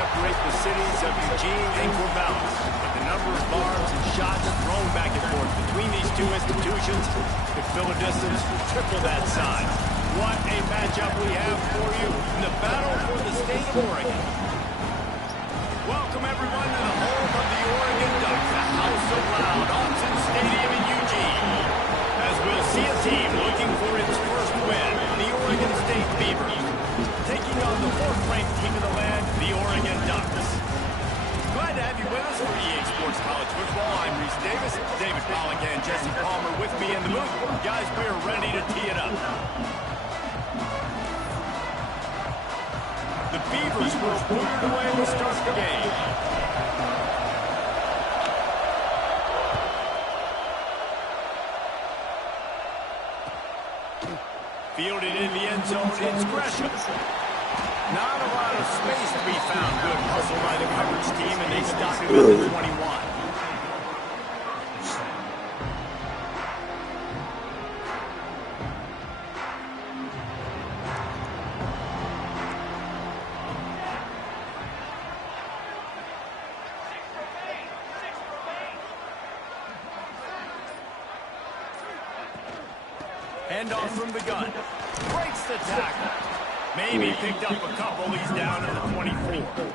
separate the cities of Eugene and Corvallis. But the number of bombs and shots thrown back and forth between these two institutions could fill a distance triple that size. What a matchup we have for you in the battle for the state of Oregon. Welcome, everyone, to the home of the Oregon Ducks, the house of loud, Autzen Stadium in Eugene. As we'll see a team looking for its first win, the Oregon State Beavers, taking on the fourth-ranked team in the land, the Oregon Ducks. Glad to have you with us for EA Sports College Football. I'm Reese Davis, David Pollock, and Jesse Palmer with me in the booth. Guys, we're ready to tee it up. The Beavers will put it away to start the game. Fielded in the end zone, it's Gresham. Not a lot of space to be found. Good hustle by the coverage team, and they stop him at the 21. Handoff from the gun. Breaks the tackle. Maybe picked up a couple. He's down at the 24.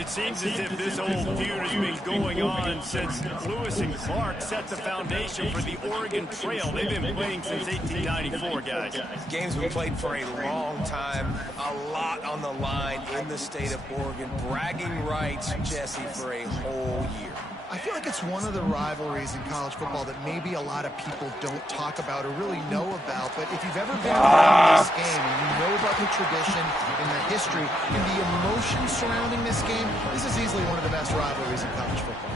It seems as if this old feud has been going on since Lewis and Clark set the foundation for the Oregon Trail. They've been playing since 1894, guys. Game's been played for a long time. A lot on the line in the state of Oregon. Bragging rights, Jesse, for a whole year. I feel like it's one of the rivalries in college football that maybe a lot of people don't talk about or really know about. But if you've ever been around this game and you know about the tradition and the history and the emotion surrounding this game, this is easily one of the best rivalries in college football.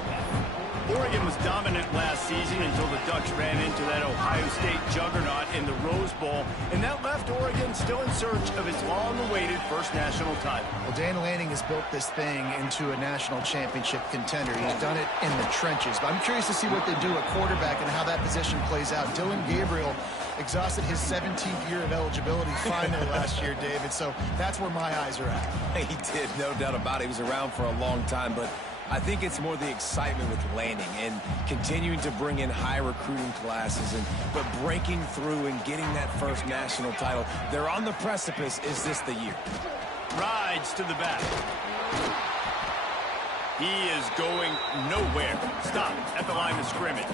Oregon was dominant last season until the Ducks ran into that Ohio State juggernaut in the Rose Bowl, and that left Oregon still in search of its long-awaited first national title. Well, Dan Lanning has built this thing into a national championship contender. He's done it in the trenches. But I'm curious to see what they do at quarterback and how that position plays out. Dylan Gabriel exhausted his 17th year of eligibility finally last year, David, so that's where my eyes are at. He did, no doubt about it. He was around for a long time, but I think it's more the excitement with Lanning and continuing to bring in high recruiting classes, but breaking through and getting that first national title. They're on the precipice. Is this the year? Rides to the back. He is going nowhere. Stop at the line of scrimmage.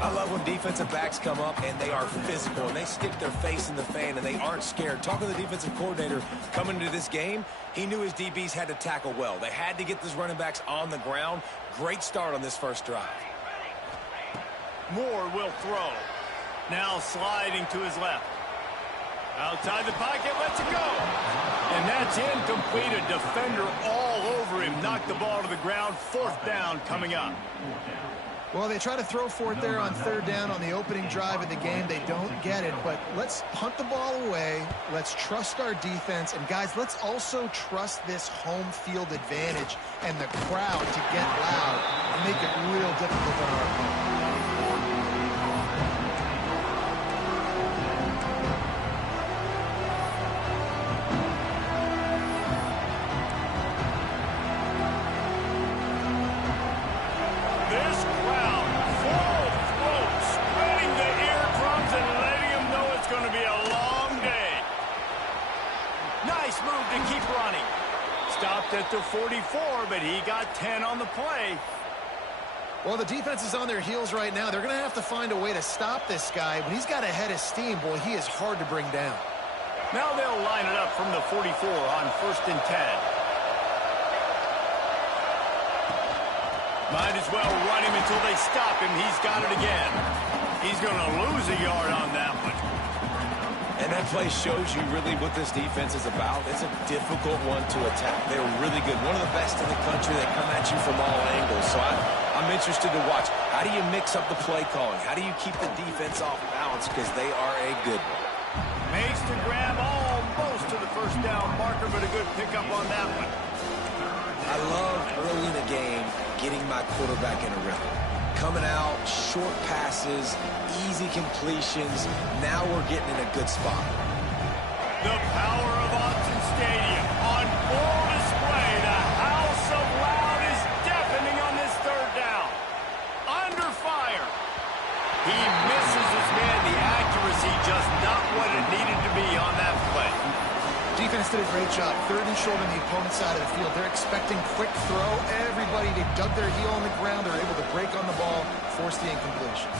I love when defensive backs come up and they are physical and they stick their face in the fan and they aren't scared. Talking to the defensive coordinator coming into this game, he knew his DBs had to tackle well. They had to get those running backs on the ground. Great start on this first drive. Moore will throw. Now sliding to his left. Outside the pocket, lets it go. And that's incomplete. A defender all over him. Knocked the ball to the ground. Fourth down coming up. Well, they try to throw for it there on third down on the opening drive of the game. They don't get it, but let's punt the ball away. Let's trust our defense. And, guys, let's also trust this home field advantage and the crowd to get loud and make it real difficult on our opponent. At the 44, but he got 10 on the play. Well, the defense is on their heels right now. They're going to have to find a way to stop this guy. When he's got a head of steam, boy, he is hard to bring down. Now they'll line it up from the 44 on 1st and 10. Might as well run him until they stop him. He's got it again. He's going to lose a yard on that one. And that play shows you really what this defense is about. It's a difficult one to attack. They're really good. One of the best in the country. They come at you from all angles. So I'm interested to watch. How do you mix up the play calling? How do you keep the defense off balance? Because they are a good one. Makes the grab almost to the first down marker, but a good pickup on that one. I love early in the game getting my quarterback in a rhythm. Coming out, short passes, easy completions. Now we're getting in a good spot. The power of Autzen Stadium on full display. defense did a great job. 3rd and short on the opponent's side of the field. They're expecting quick throw. Everybody, they dug their heel on the ground. They're able to break on the ball, force the incompletion.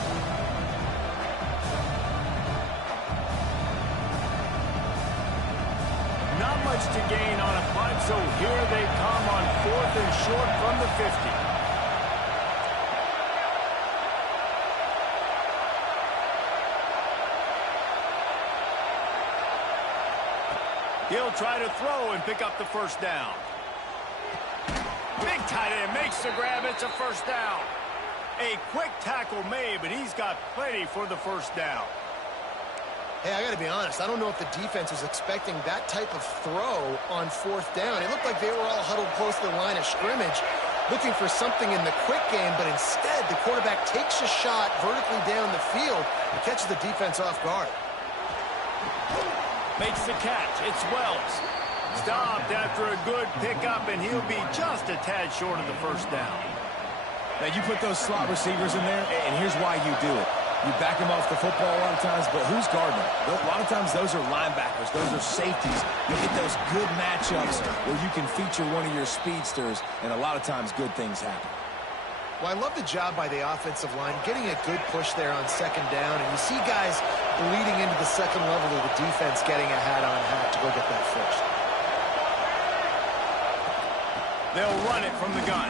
Not much to gain on a punt, so here they come on 4th and short from the 50. He'll try to throw and pick up the first down. Big tight end makes the grab. It's a first down. A quick tackle made, but he's got plenty for the first down. Hey, I got to be honest. I don't know if the defense was expecting that type of throw on 4th down. It looked like they were all huddled close to the line of scrimmage, looking for something in the quick game, but instead the quarterback takes a shot vertically down the field and catches the defense off guard. Makes the catch. It's Wells. Stopped after a good pickup, and he'll be just a tad short of the first down. Now, you put those slot receivers in there, and here's why you do it. You back them off the football a lot of times, but who's guarding them? A lot of times those are linebackers. Those are safeties. You get those good matchups where you can feature one of your speedsters, and a lot of times good things happen. Well, I love the job by the offensive line, getting a good push there on 2nd down, and you see guys bleeding into the second level of the defense getting a hat-on-hat to go get that first. They'll run it from the gun.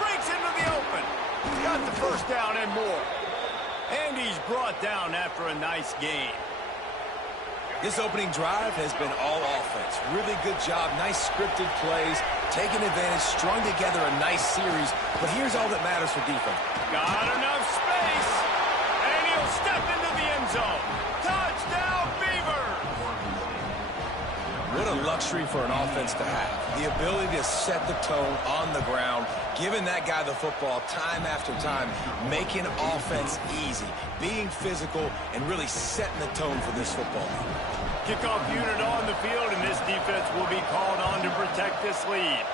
Breaks into the open. Got the first down and more. And he's brought down after a nice game. This opening drive has been all offense. Really good job, nice scripted plays, taking advantage, strung together a nice series. But here's all that matters for defense. Got enough space, and he'll step into the end zone. Touchdown, Beavers! What a luxury for an offense to have. The ability to set the tone on the ground, giving that guy the football time after time, making offense easy, being physical, and really setting the tone for this football game. Kickoff unit on the field, and this defense will be called on to protect this lead.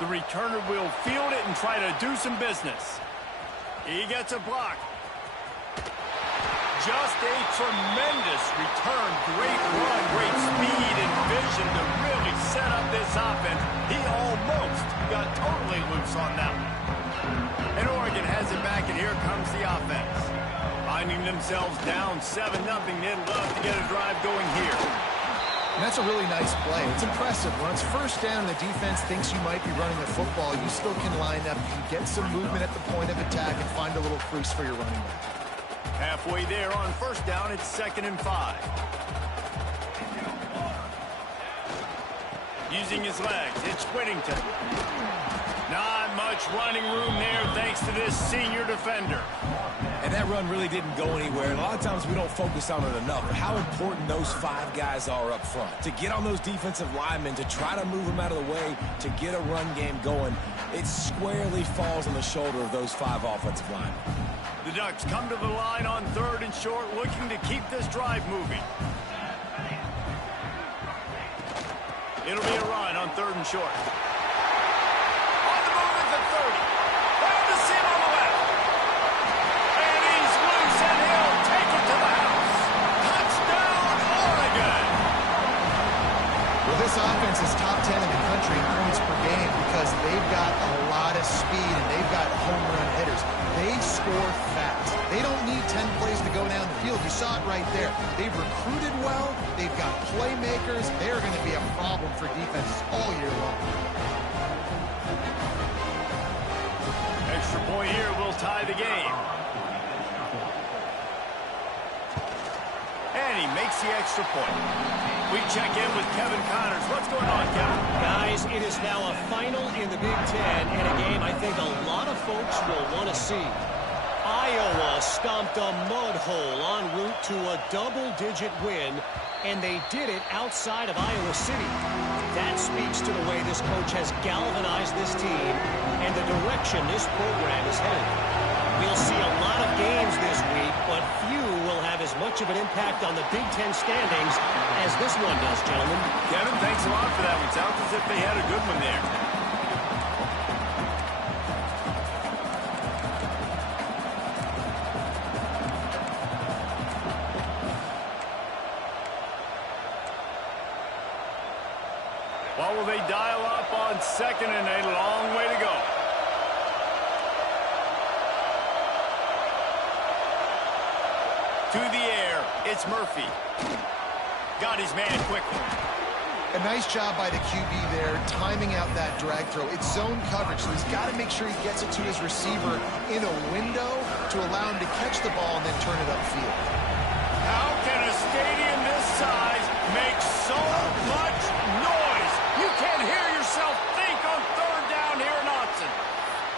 The returner will field it and try to do some business. He gets a block. Just a tremendous return. Great run, great speed and vision to really set up this offense. He almost got totally loose on that one. And Oregon has it back, and here comes the offense. Finding themselves down 7-0, they'd love to get a drive going here. And that's a really nice play. It's impressive. When it's first down and the defense thinks you might be running the football, you still can line up. You can get some movement at the point of attack and find a little crease for your running back. Halfway there on first down, it's 2nd and 5. Using his legs, it's Whittington. Not much running room there thanks to this senior defender. And that run really didn't go anywhere. And a lot of times we don't focus on it enough. But how important those 5 guys are up front. To get on those defensive linemen, to try to move them out of the way, to get a run game going, it squarely falls on the shoulder of those 5 offensive linemen. The Ducks come to the line on 3rd and short, looking to keep this drive moving. It'll be a run on 3rd and short. On the move at the 30. Found the seam on the left. And he's loose, and he'll take it to the house. Touchdown, Oregon! Well, this offense is top 10 in the country in points per game because they've got a lot of speed and they've got home run hitters. They score fast. They don't need 10 plays to go down the field. You saw it right there. They've recruited well. They've got playmakers. They're going to be a problem for defenses all year long. Extra point here will tie the game. And he makes the extra point. We check in with Kevin Connors. What's going on, Kevin? Guys, it is now a final in the Big Ten and a game I think a lot of folks will want to see. Iowa stomped a mud hole en route to a double-digit win, and they did it outside of Iowa City. That speaks to the way this coach has galvanized this team and the direction this program is headed. We'll see a lot of games this week, but few will have as much of an impact on the Big Ten standings as this one does, gentlemen. Kevin, thanks a lot for that one. Sounds as if they had a good one there. How will they dial up on second and a long way to go? To the air, it's Murphy. Got his man quickly. A nice job by the QB there, timing out that drag throw. It's zone coverage, so he's got to make sure he gets it to his receiver in a window to allow him to catch the ball and then turn it upfield. How can a stadium this size make so much noise? You can't hear yourself think on third down here in Austin.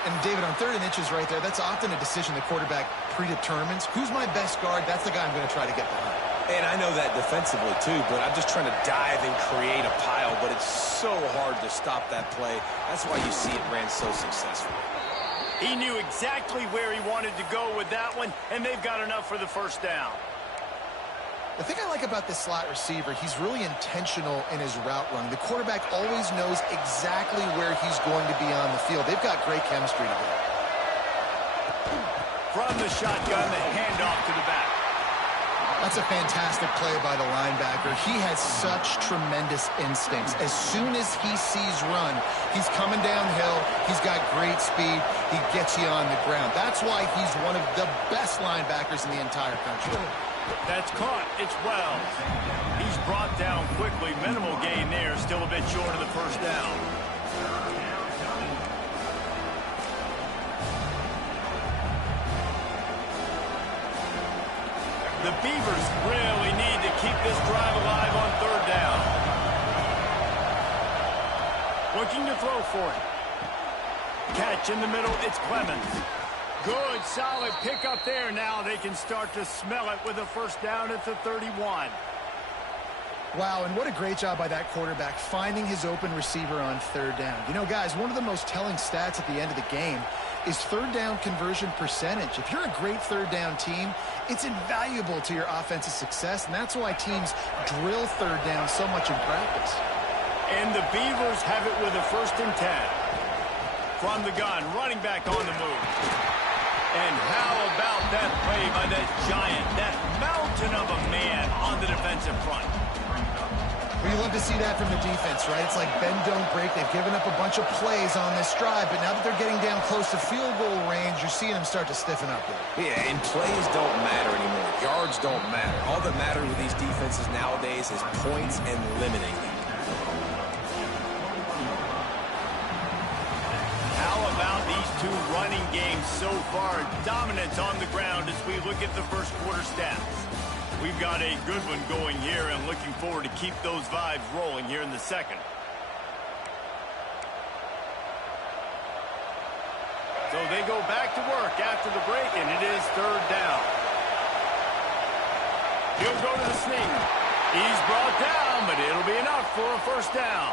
And David, on 3rd and inches right there, that's often a decision the quarterback predetermines. Who's my best guard? That's the guy I'm going to try to get behind. And I know that defensively, too, but I'm just trying to dive and create a pile, but it's so hard to stop that play. That's why you see it ran so successfully. He knew exactly where he wanted to go with that one, and they've got enough for the first down. The thing I like about this slot receiver, he's really intentional in his route running. The quarterback always knows exactly where he's going to be on the field. They've got great chemistry together. From the shotgun, the handoff to the back. That's a fantastic play by the linebacker. He has such tremendous instincts. As soon as he sees run, he's coming downhill. He's got great speed. He gets you on the ground. That's why he's one of the best linebackers in the entire country. That's caught. It's Wells. He's brought down quickly. Minimal gain there. Still a bit short of the first down. The Beavers really need to keep this drive alive on third down. Looking to throw for it. Catch in the middle. It's Clemens. Good, solid pickup there. Now they can start to smell it with a first down at the 31. Wow, and what a great job by that quarterback finding his open receiver on third down. You know, guys, one of the most telling stats at the end of the game is third down conversion percentage. If you're a great third down team, it's invaluable to your offensive success, and that's why teams drill third down so much in practice. And the Beavers have it with a 1st and 10. From the gun, running back on the move. And how about that play by that giant, that mountain of a man on the defensive front? Well, you love to see that from the defense, right? It's like bend, don't break. They've given up a bunch of plays on this drive, but now that they're getting down close to field goal range, you're seeing them start to stiffen up there. Yeah, and plays don't matter anymore. Yards don't matter. All that matters with these defenses nowadays is points and limiting them. How about these two running games so far? Dominance on the ground as we look at the first quarter stats. We've got a good one going here and looking forward to keep those vibes rolling here in the second. So they go back to work after the break, and it is third down. He'll go to the sneak. He's brought down, but it'll be enough for a first down.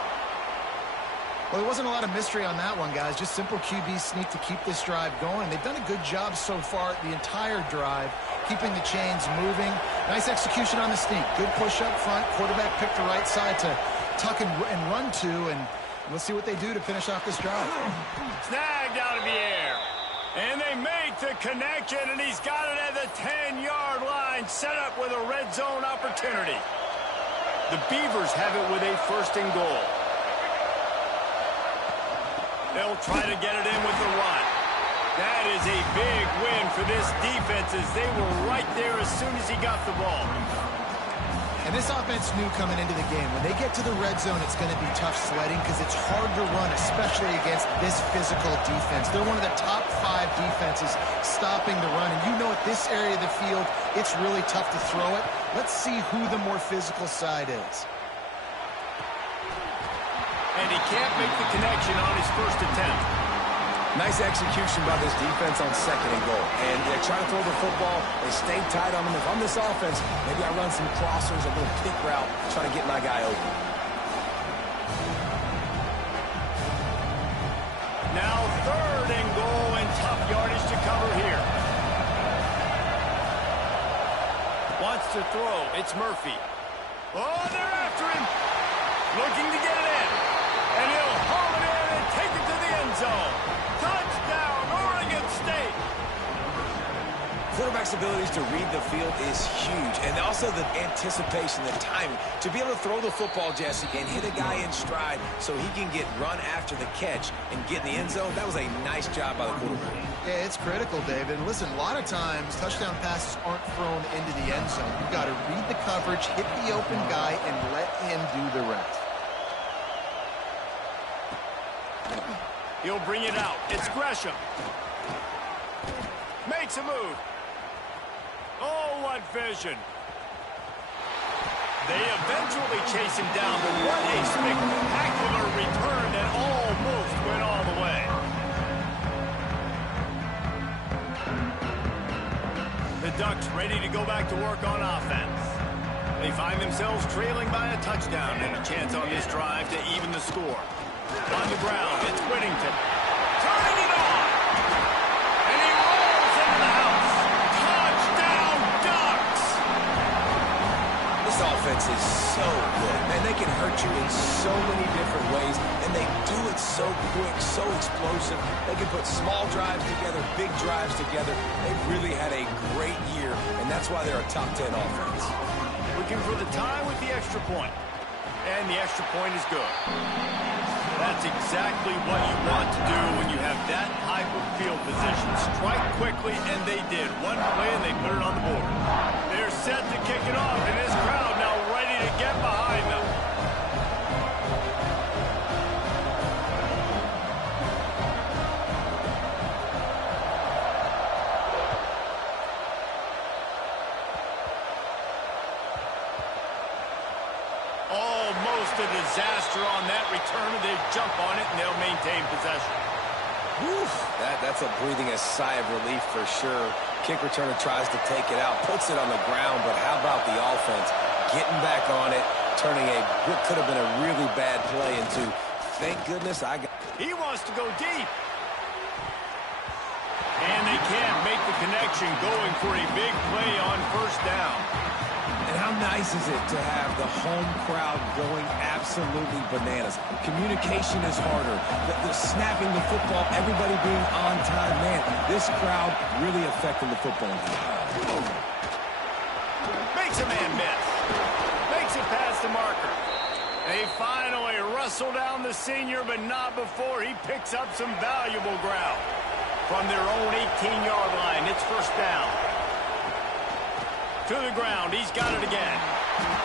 Well, there wasn't a lot of mystery on that one, guys. Just simple QB sneak to keep this drive going. They've done a good job so far the entire drive, keeping the chains moving. Nice execution on the sneak. Good push up front. Quarterback picked the right side to tuck and run to, and we'll see what they do to finish off this drive. Snagged out of the air. And they make the connection, and he's got it at the 10-yard line, set up with a red zone opportunity. The Beavers have it with a 1st and goal. They'll try to get it in with the run. That is a big win for this defense as they were right there as soon as he got the ball. And this offense knew coming into the game, when they get to the red zone, it's going to be tough sledding because it's hard to run, especially against this physical defense. They're one of the top 5 defenses stopping the run. And you know at this area of the field, it's really tough to throw it. Let's see who the more physical side is. And he can't make the connection on his first attempt. Nice execution by this defense on 2nd and goal. And they're trying to throw the football. They stay tight on them. If I'm this offense, maybe I run some crossers, a little kick route, try to get my guy open. Now 3rd and goal and tough yardage to cover here. Wants to throw. It's Murphy. Oh, they're after him. Looking to get it in. And he'll haul it in and take it to the end zone. Touchdown, Oregon State. quarterback's abilities to read the field is huge, and also the anticipation, the timing. To be able to throw the football, Jesse, and hit a guy in stride so he can get run after the catch and get in the end zone, that was a nice job by the quarterback. Yeah, it's critical, David. And listen, a lot of times touchdown passes aren't thrown into the end zone. You've got to read the coverage, hit the open guy, and let him do the rest. He'll bring it out. It's Gresham. Makes a move. Oh, what vision. They eventually chase him down, but what a spectacular return that almost went all the way. The Ducks ready to go back to work on offense. They find themselves trailing by a touchdown and a chance on this drive to even the score. On the ground, it's Whittington. Turning it on! And he rolls into the house. Touchdown, Ducks! This offense is so good. Man, they can hurt you in so many different ways, and they do it so quick, so explosive. They can put small drives together, big drives together. They've really had a great year, and that's why they're a top 10 offense. Looking for the tie with the extra point. And the extra point is good. That's exactly what you want to do when you have that type of field position. Strike quickly, and they did. One play, and they put it on the board. They're set to kick it off, and this crowd now ready to get behind them. Almost a disaster on that return. They jump on it, and they'll maintain possession. Whew, that's a breathing a sigh of relief for sure. Kick returner tries to take it out, puts it on the ground, but how about the offense? Getting back on it, turning what could have been a really bad play into, thank goodness I got... He wants to go deep. And they can't make the connection, going for a big play on first down. And how nice is it to have the home crowd going absolutely bananas? Communication is harder. The snapping the football, everybody being on time. Man, this crowd really affecting the football game. Makes a man miss. Makes it past the marker. They finally wrestle down the senior, but not before he picks up some valuable ground. From their own 18-yard line, it's first down. To the ground, he's got it again.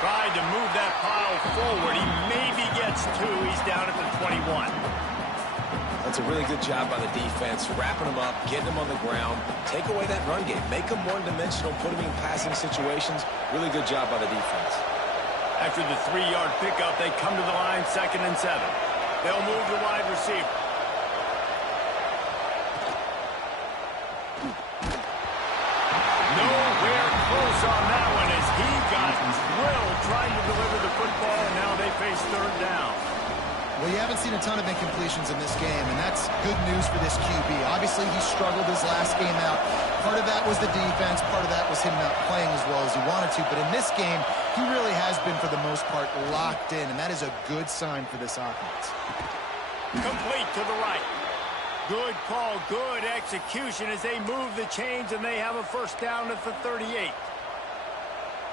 Tried to move that pile forward. He maybe gets two. He's down at the 21. That's a really good job by the defense, wrapping them up, getting them on the ground, take away that run game, make them one-dimensional, put them in passing situations. Really good job by the defense. After the 3-yard pickup, they come to the line, 2nd and 7. They'll move the wide receiver. Nowhere close on that one as he got drilled trying to deliver the football, and now they face third down. Well, you haven't seen a ton of incompletions in this game, and that's good news for this QB. Obviously, he struggled his last game out. Part of that was the defense. Part of that was him not playing as well as he wanted to. But in this game, he really has been, for the most part, locked in, and that is a good sign for this offense. Complete to the right. Good call, good execution as they move the chains, and they have a first down at the 38.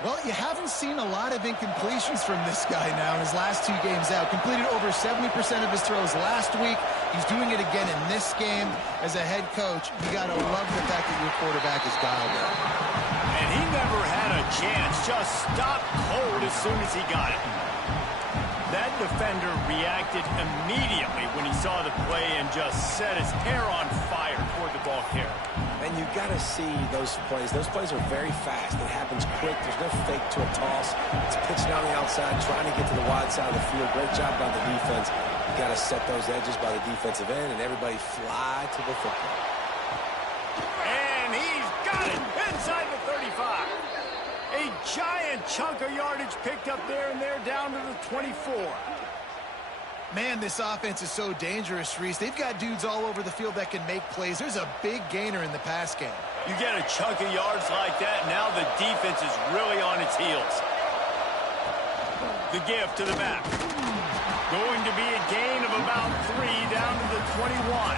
Well, you haven't seen a lot of incompletions from this guy now in his last 2 games out. Completed over 70% of his throws last week. He's doing it again in this game. As a head coach, you got to love the fact that your quarterback is dialed in. And he never had a chance. Just stopped cold as soon as he got it. That defender reacted immediately when he saw the play and just set his hair on fire toward the ball carrier. And you got to see those plays. Those plays are very fast. It happens quick. There's no fake to a toss. It's pitching down the outside, trying to get to the wide side of the field. Great job by the defense. You got to set those edges by the defensive end, and everybody fly to the football. And he's got it inside the 35. A giant chunk of yardage picked up there, and they're down to the 24. Man, this offense is so dangerous, Reese. They've got dudes all over the field that can make plays. There's a big gainer in the pass game. You get a chunk of yards like that, now the defense is really on its heels. The give to the back. Going to be a gain of about 3 down to the 21.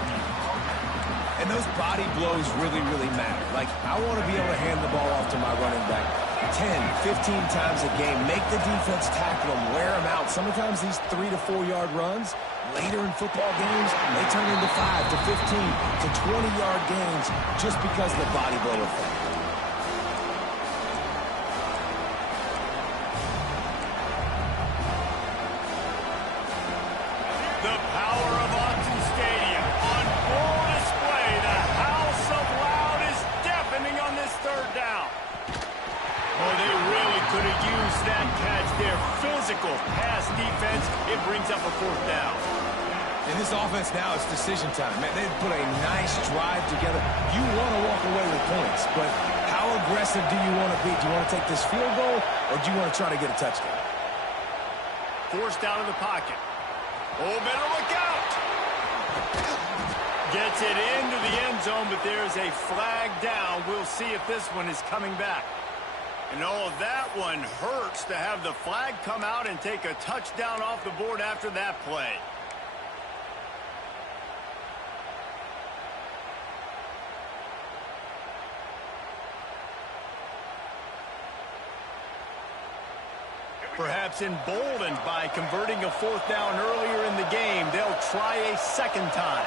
And those body blows really, really matter. Like, I want to be able to hand the ball off to my running back 10, 15 times a game. Make the defense tackle them, wear them out. Sometimes these 3 to 4 yard runs, later in football games, they turn into 5 to 15 to 20-yard gains just because of the body blow effect. The power of Autzen Stadium on full display. The house of loud is deafening on this third down. Oh, they really could have used that catch there. Physical pass defense. It brings up a fourth down. In this offense now, it's decision time. Man, they put a nice drive together. You want to walk away with points, but how aggressive do you want to be? Do you want to take this field goal, or do you want to try to get a touchdown? Forced out of the pocket. Oh, better look out. Gets it into the end zone, but there's a flag down. We'll see if this one is coming back. And oh, that one hurts to have the flag come out and take a touchdown off the board after that play. Perhaps emboldened by converting a fourth down earlier in the game, they'll try a second time.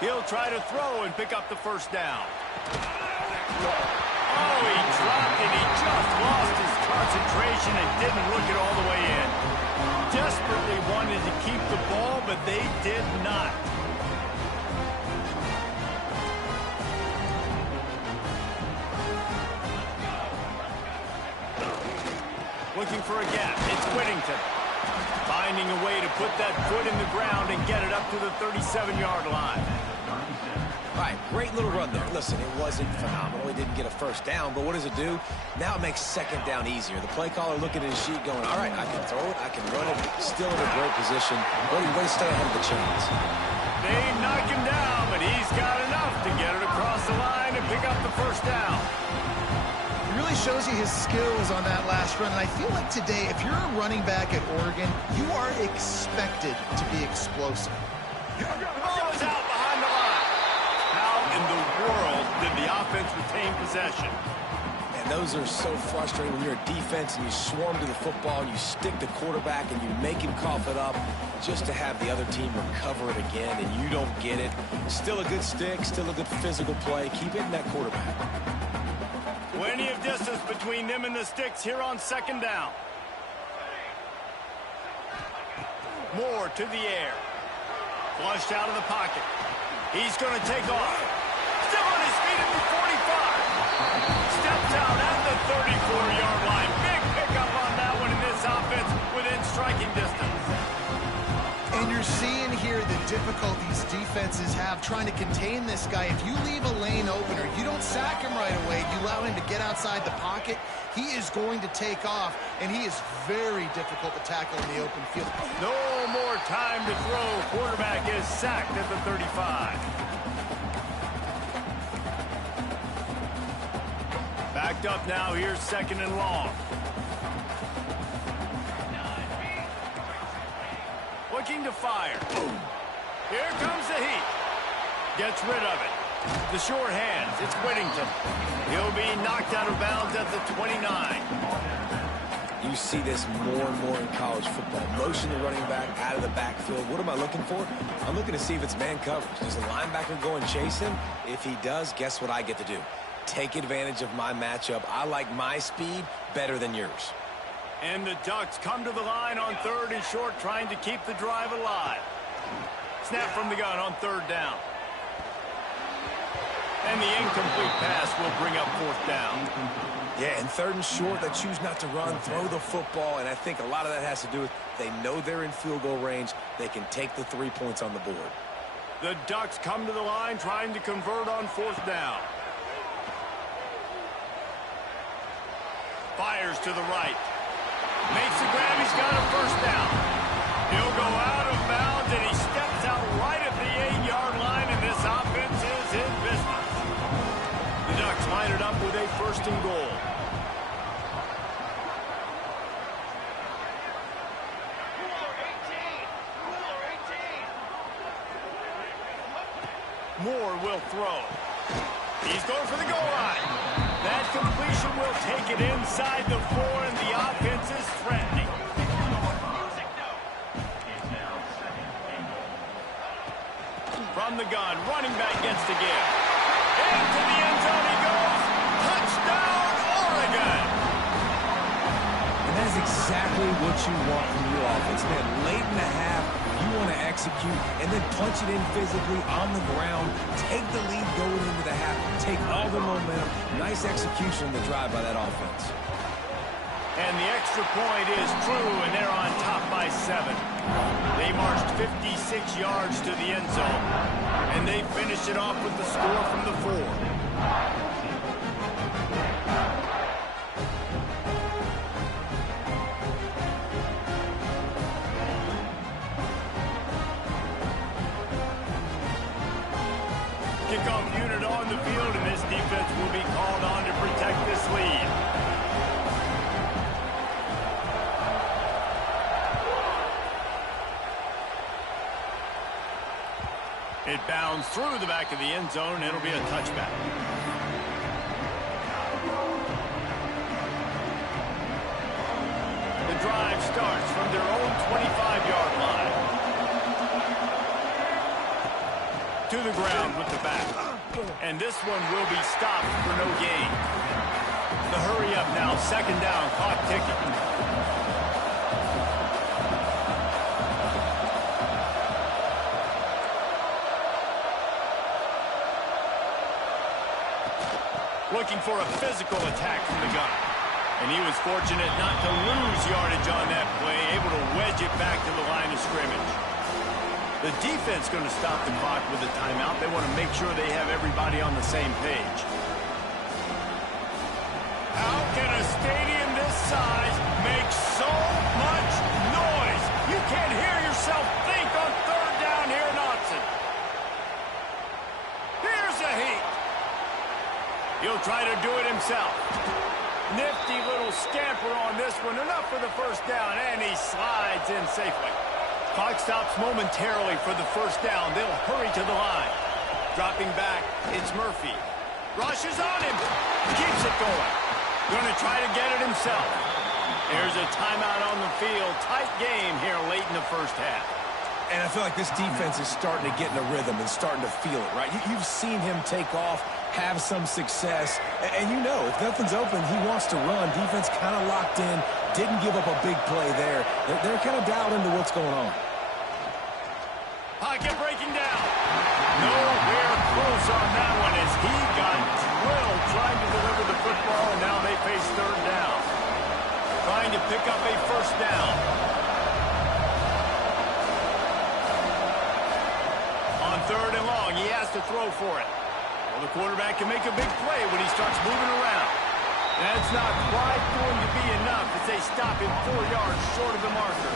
He'll try to throw and pick up the first down. Oh, he dropped it. He just lost his concentration and didn't look it all the way in. Desperately wanted to keep the ball, but they did not. Looking for a gap. It's Whittington. Finding a way to put that foot in the ground and get it up to the 37-yard line. All right, great little run there. Listen, it wasn't phenomenal. He didn't get a first down, but what does it do? Now it makes second down easier. The play caller looking at his sheet going, all right, I can throw it, I can run it, still in a great position. Way to stay ahead of the chains. They knock him down, but he's got enough to get it across the line and pick up the first down. It really shows you his skills on that last run. And I feel like today, if you're a running back at Oregon, you are expected to be explosive. Ball is out behind the line. How in the world did the offense retain possession? And those are so frustrating when you're a defense and you swarm to the football and you stick the quarterback and you make him cough it up just to have the other team recover it again and you don't get it. Still a good stick, still a good physical play. Keep hitting that quarterback. Plenty of distance between them and the sticks here on second down. Moore to the air. Flushed out of the pocket. He's going to take off. Still on his feet at the 45. Steps out at the 34-yard line. Big pickup on that one in this offense within striking distance. And you're seeing here the difficulties defenses have trying to contain this guy. If you leave a lane open or you don't sack him right away, you allow him to get outside the pocket, he is going to take off, and he is very difficult to tackle in the open field. No more time to throw. Quarterback is sacked at the 35. Backed up now. Here's second and long. Looking to fire. Here comes the heat. Gets rid of it. The short hands. It's Whittington. He'll be knocked out of bounds at the 29. You see this more and more in college football. Motion the running back out of the backfield. What am I looking for? I'm looking to see if it's man coverage. Does the linebacker go and chase him? If he does, guess what I get to do? Take advantage of my matchup. I like my speed better than yours. And the Ducks come to the line on third and short, trying to keep the drive alive. Snap from the gun on third down. And the incomplete pass will bring up fourth down. Yeah, and third and short, they choose not to run, throw the football, and I think a lot of that has to do with they know they're in field goal range. They can take the 3 points on the board. The Ducks come to the line, trying to convert on fourth down. Fires to the right. Makes the grab. He's got a first down. He'll go out of bounds, and he steps out right at the 8-yard line, and this offense is in business. The Ducks line it up with a first and goal. Moore will throw. He's going for the goal line. That completion will take it inside the 4, and the offense is threatening. From the gun, running back gets to give. Into the end zone he goes. Touchdown, Oregon! And that is exactly what you want from your offense, man. Late in the half, you want to execute and then punch it in physically on the ground. Take the lead going into the half. Take all the momentum. Nice execution on the drive by that offense. And the extra point is true, and they're on top by 7. They marched 56 yards to the end zone, and they finished it off with the score from the 4. Kickoff unit on the field, and this defense will be called on to protect this lead. It bounds through the back of the end zone, and it'll be a touchback. The drive starts from their own 25-yard line. To the ground with the back. And this one will be stopped for no gain. The hurry up now, second down, clock ticking. Looking for a physical attack from the gun. And he was fortunate not to lose yardage on that play, able to wedge it back to the line of scrimmage. The defense going to stop the clock with a timeout. They want to make sure they have everybody on the same page. How can a stadium this size make so much noise? You can't hear yourself think on third down here in Autzen. Here's a heat. He'll try to do it himself. Nifty little scamper on this one. Enough for the first down, and he slides in safely. Clock stops momentarily for the first down. They'll hurry to the line. Dropping back, it's Murphy. Rushes on him. Keeps it going. Going to try to get it himself. There's a timeout on the field. Tight game here late in the first half. And I feel like this defense is starting to get in a rhythm and starting to feel it, right? You've seen him take off, have some success, and you know, if nothing's open, he wants to run. Defense kind of locked in, didn't give up a big play there. They're kind of dialed into what's going on. Pocket breaking down. Nowhere close on that one as he got drilled trying to deliver the football, and now they face third down. Trying to pick up a first down. Third and long, he has to throw for it. Well, the quarterback can make a big play when he starts moving around. That's not quite going to be enough as they stop him 4 yards short of the marker.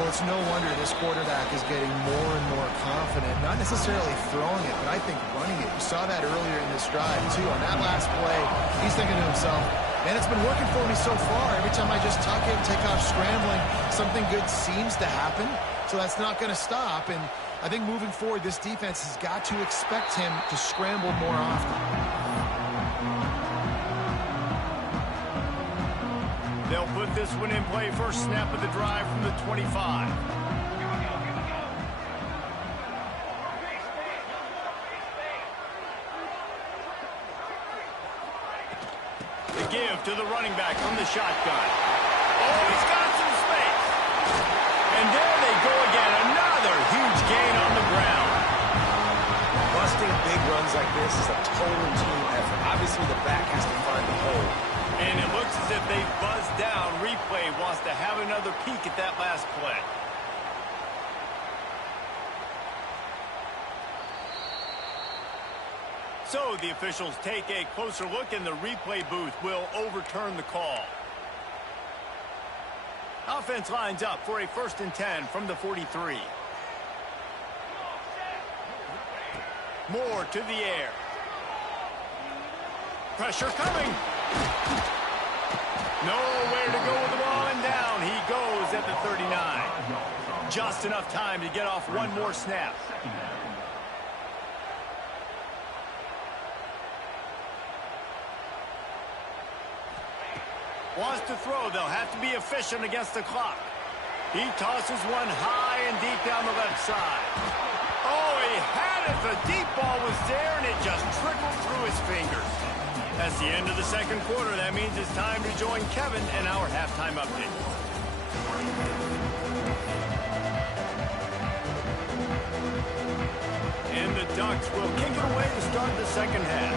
Well, it's no wonder this quarterback is getting more and more confident, not necessarily throwing it, but I think running it. We saw that earlier in this drive, too. On that last play, he's thinking to himself, man, it's been working for me so far. Every time I just tuck it and take off scrambling, something good seems to happen. So that's not going to stop, and I think moving forward, this defense has got to expect him to scramble more often. They'll put this one in play first snap of the drive from the 25. The give to the running back from the shotgun. Oh, he's got some space. And there they go again. Another huge gain on the ground. Busting big runs like this is a total team effort. Obviously, the back has to find the hole. And it looks as if they buzzed down. Replay wants to have another peek at that last play. So the officials take a closer look, and the replay booth will overturn the call. Offense lines up for a 1st and 10 from the 43. Moore to the air. Pressure coming. Nowhere to go with the ball, and down he goes at the 39. Just enough time to get off one more snap. Wants to throw. They'll have to be efficient against the clock. He tosses one high and deep down the left side. Oh, he had it. The deep ball was there, and it just trickled through his fingers. That's the end of the second quarter. That means it's time to join Kevin and our halftime update. And the Ducks will kick it away to start the second half.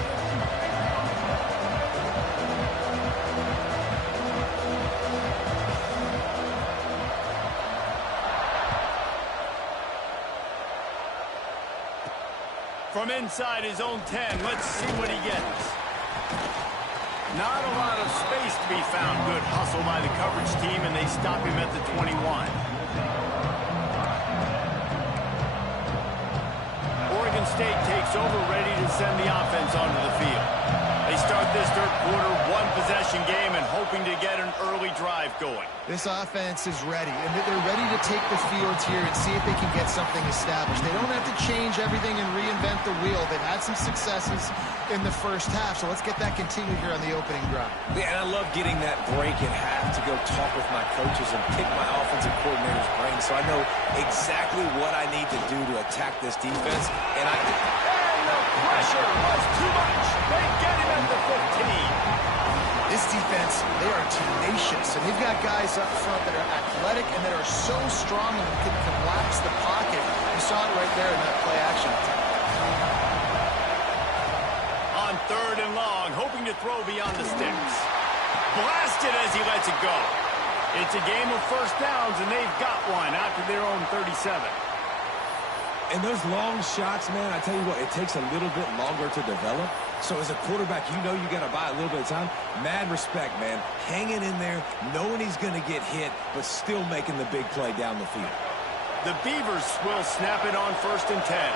From inside his own 10, let's see what he gets. Not a lot of space to be found. Good hustle by the coverage team, and they stop him at the 21. Oregon State takes over, ready to send the offense onto the field. They start this third quarter, one-possession game, and hoping to get an early drive going. This offense is ready, and they're ready to take the field here and see if they can get something established. They don't have to change everything and reinvent the wheel. They've had some successes in the first half, so let's get that continued here on the opening drive. Yeah, and I love getting that break at half to go talk with my coaches and pick my offensive coordinator's brain so I know exactly what I need to do to attack this defense. And the pressure was too much. They get him at the 15. This defense, they are tenacious, and they've got guys up front that are athletic and that are so strong and can collapse the pocket. You saw it right there in that play action. On third and long, hoping to throw beyond the sticks. Blasted as he lets it go. It's a game of first downs, and they've got one after their own 37. And those long shots, man, I tell you what, it takes a little bit longer to develop. So as a quarterback, you know you got to buy a little bit of time. Mad respect, man. Hanging in there, knowing he's going to get hit, but still making the big play down the field. The Beavers will snap it on 1st and 10.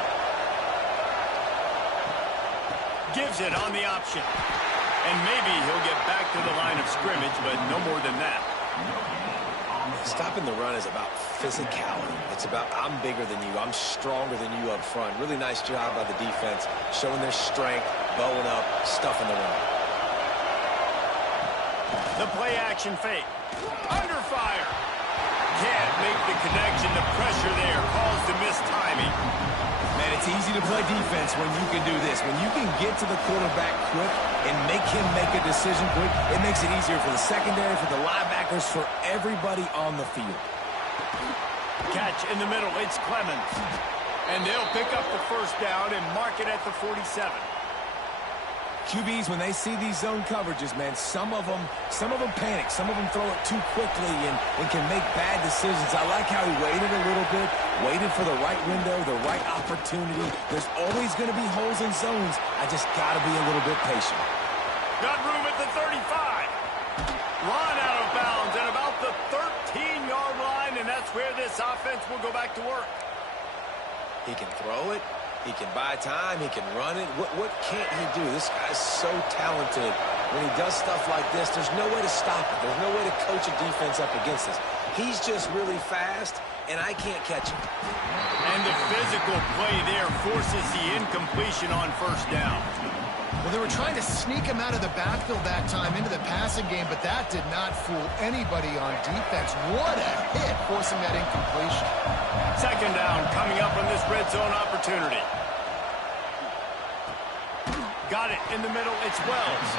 Gives it on the option. And maybe he'll get back to the line of scrimmage, but no more than that. Stopping the run is about physicality. It's about I'm bigger than you. I'm stronger than you up front. Really nice job by the defense, showing their strength, bowing up, stuffing the run. The play action fake. Under fire. Can't make the connection. The pressure there caused the missed timing. Man, it's easy to play defense when you can do this. When you can get to the quarterback quick and make him make a decision quick, it makes it easier for the secondary, for the linebackers, for everybody on the field. Catch in the middle. It's Clemens. And they'll pick up the first down and mark it at the 47. QBs, when they see these zone coverages, man, some of them panic. Some of them throw it too quickly and can make bad decisions. I like how he waited a little bit, waited for the right window, the right opportunity. There's always going to be holes in zones. I just got to be a little bit patient. Got room at the 35. Run out of bounds at about the 13-yard line, and that's where this offense will go back to work. He can throw it. He can buy time. He can run it. What can't he do? This guy's so talented. When he does stuff like this, there's no way to stop it. There's no way to coach a defense up against this. He's just really fast, and I can't catch him. And the physical play there forces the incompletion on first down. Well, they were trying to sneak him out of the backfield that time into the passing game, but that did not fool anybody on defense. What a hit, forcing that incompletion. Second down coming up on this red zone opportunity. Got it in the middle. It's Wells.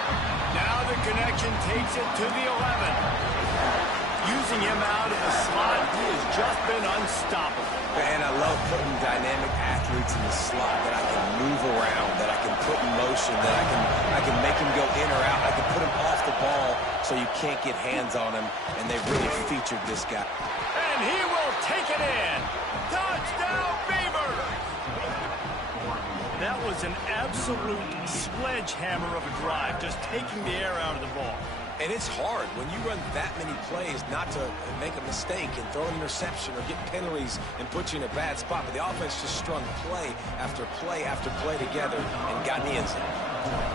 Now the connection takes it to the 11. Using him out of the slot, he has just been unstoppable. And I love putting dynamic athletes in the slot that I can move around, that I can put in motion, that I can make him go in or out. I can put him off the ball so you can't get hands on him, and they've really featured this guy. And he will take it in. Touchdown, Beavers! That was an absolute sledgehammer of a drive, just taking the air out of the ball. And it's hard when you run that many plays not to make a mistake and throw an interception or get penalties and put you in a bad spot. But the offense just strung play after play after play together and got in the end zone.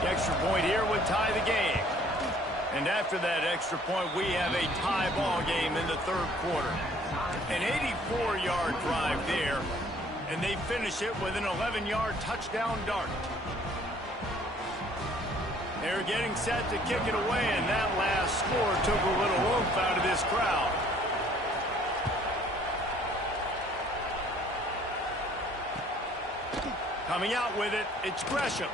The extra point here would tie the game. And after that extra point, we have a tie ball game in the third quarter. An 84-yard drive there, and they finish it with an 11-yard touchdown dart. They're getting set to kick it away, and that last score took a little oomph out of this crowd. Coming out with it, it's Gresham.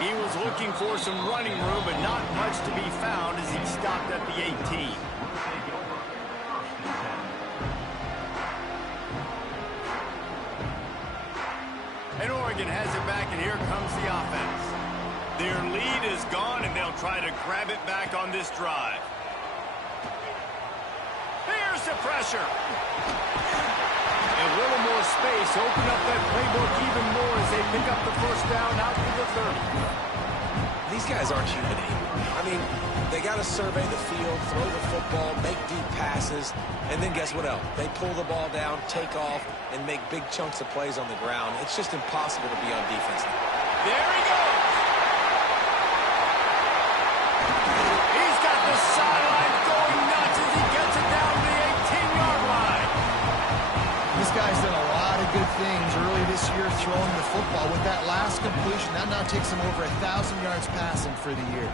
He was looking for some running room, but not much to be found as he stopped at the 18. And Oregon has it back, and here comes the offense. Their lead is gone, and they'll try to grab it back on this drive. Here's the pressure. A little more space, open up that playbook even more as they pick up the first down out to the 30. These guys aren't human anymore. I mean, they got to survey the field, throw the football, make deep passes, and then guess what else? They pull the ball down, take off, and make big chunks of plays on the ground. It's just impossible to be on defense. There he goes. He's got the sideline going nuts as he gets it down to the 18-yard line. This guy's done a lot of good things early this year throwing the football. With that last completion, that now takes him over 1,000 yards passing for the year.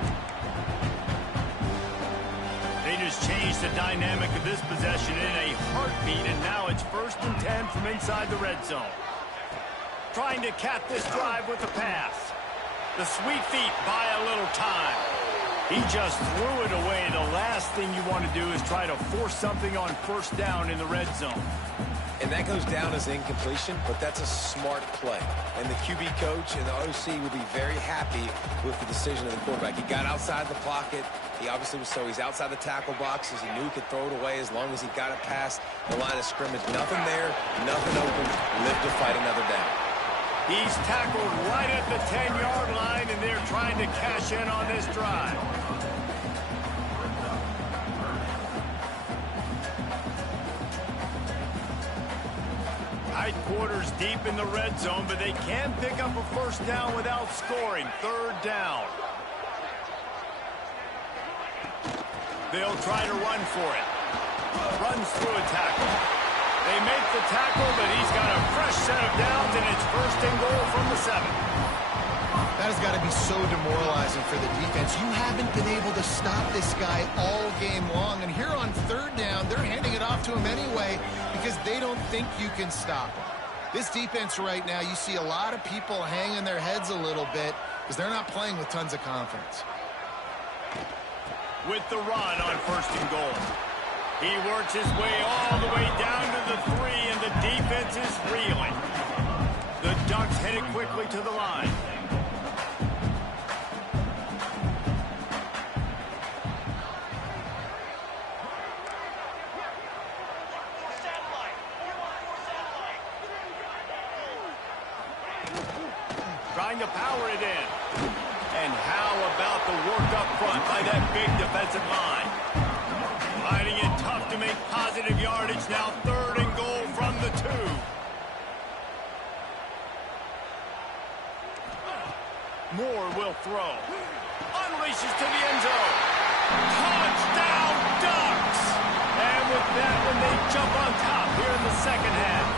They just changed the dynamic of this possession in a heartbeat, and now it's 1st and 10 from inside the red zone. Trying to cap this drive with a pass. The sweet feet buy a little time. He just threw it away. The last thing you want to do is try to force something on 1st down in the red zone. And that goes down as incompletion, but that's a smart play. And the QB coach and the OC will be very happy with the decision of the quarterback. He got outside the pocket. He obviously was he's outside the tackle boxes. He knew he could throw it away as long as he got it past the line of scrimmage. Nothing there, nothing open. Live to fight another down. He's tackled right at the 10-yard line, and they're trying to cash in on this drive. Tight quarters deep in the red zone, but they can pick up a 1st down without scoring. 3rd down. They'll try to run for it. Runs through a tackle. They make the tackle, but he's got a fresh set of downs, and it's 1st and goal from the 7. That has got to be so demoralizing for the defense. You haven't been able to stop this guy all game long, and here on 3rd down, they're handing it off to him anyway because they don't think you can stop him. This defense right now, you see a lot of people hanging their heads a little bit because they're not playing with tons of confidence. With the run on 1st and goal. He works his way all the way down to the 3, and the defense is reeling. The Ducks headed quickly to the line. Trying to power it in. And how about the work up front by that big defensive line? Finding it tough to make positive yardage. Now 3rd and goal from the 2. Moore will throw. Unleashes to the end zone. Touchdown, Ducks! And with that one, they jump on top here in the 2nd half.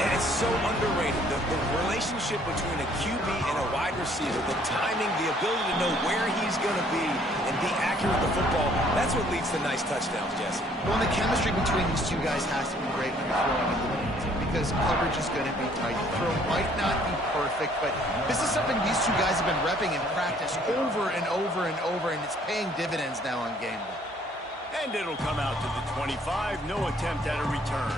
And it's so underrated. The relationship between a QB and a wide receiver, the timing, the ability to know where he's going to be and be accurate with the football, that's what leads to nice touchdowns, Jesse. Well, the chemistry between these two guys has to be great when you're throwing in the lanes because coverage is going to be tight. The throw might not be perfect, but this is something these two guys have been repping in practice over and over and over, and it's paying dividends now on game day. And it'll come out to the 25. No attempt at a return.